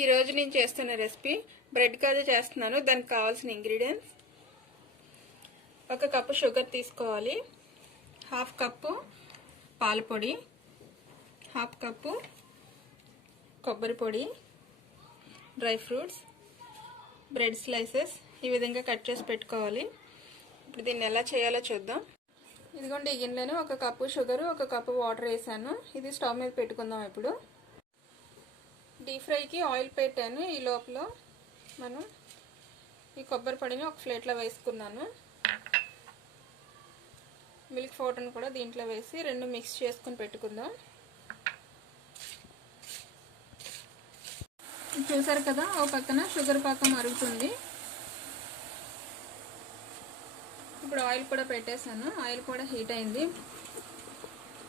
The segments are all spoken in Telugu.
ఈ రోజు నేను చేస్తున్న రెసిపీ బ్రెడ్ కాజా చేస్తున్నాను. దానికి కావాల్సిన ఇంగ్రీడియంట్స్: 1 కప్పు షుగర్ తీసుకోవాలి, 1/2 కప్పు పాల పొడి, 1/2 కప్పు కొబ్బరి పొడి, డ్రై ఫ్రూట్స్, బ్రెడ్ స్లైసెస్ ఈ విధంగా కట్ చేసి పెట్టుకోవాలి. ఇప్పుడు దీన్ని ఎలా చేయాలో చూద్దాం. ఇదిగోండి, ఈ గిన్నెలో 1 కప్పు షుగర్, 1 కప్పు వాటర్ వేసాను. ఇది స్టవ్ మీద పెట్టుకుందాం. ఇప్పుడు డీప్ ఫ్రైకి ఆయిల్ పెట్టాను. ఈ లోపల మనం ఈ కొబ్బరి పొడిని ఒక ప్లేట్లో వేసుకున్నాను. మిల్క్ పౌడర్ని కూడా దీంట్లో వేసి 2 మిక్స్ చేసుకుని పెట్టుకుందాం. చూసారు కదా, ఒక పక్కన షుగర్ పాకం మరుగుతుంది. ఇప్పుడు ఆయిల్ కూడా పెట్టేశాను. ఆయిల్ కూడా హీట్ అయింది.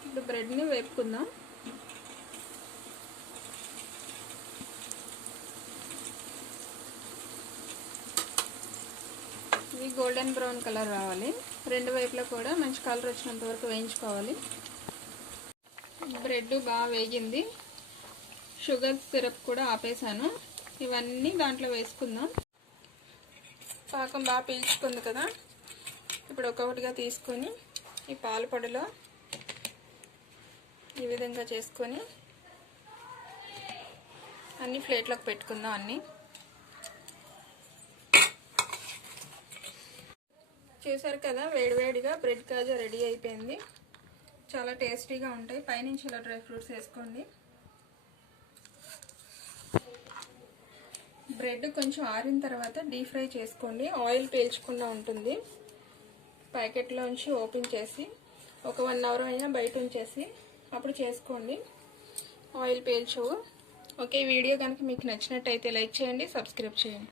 ఇప్పుడు బ్రెడ్ని వేపుకుందాం. ఇది గోల్డెన్ బ్రౌన్ కలర్ రావాలి. 2 వైపులా కూడా మంచి కలర్ వచ్చినంత వరకు వేయించుకోవాలి. బ్రెడ్ బాగా వేగింది. షుగర్ సిరప్ కూడా ఆపేసాను. ఇవన్నీ దాంట్లో వేసుకుందాం. పాకం బాగా పీల్చుకుంది కదా. ఇప్పుడు ఒక్కొక్కటిగా తీసుకొని ఈ పాల పొడిలో ఈ విధంగా చేసుకొని అన్ని ప్లేట్లోకి పెట్టుకుందాం. అన్నీ చూసారు కదా, వేడివేడిగా బ్రెడ్ కాజా రెడీ అయిపోయింది. చాలా టేస్టీగా ఉంటాయి. పైనుంచి ఇలా డ్రై ఫ్రూట్స్ వేసుకోండి. బ్రెడ్ కొంచెం ఆరిన తర్వాత డీప్ ఫ్రై చేసుకోండి. ఆయిల్ పీల్చకుండా ఉంటుంది. ప్యాకెట్లోంచి ఓపెన్ చేసి ఒక 1 అవర్ అయినా బయట ఉంచేసి అప్పుడు చేసుకోండి. ఆయిల్ పీల్చవు. ఓకే, వీడియో కనుక మీకు నచ్చినట్టయితే లైక్ చేయండి, సబ్స్క్రైబ్ చేయండి.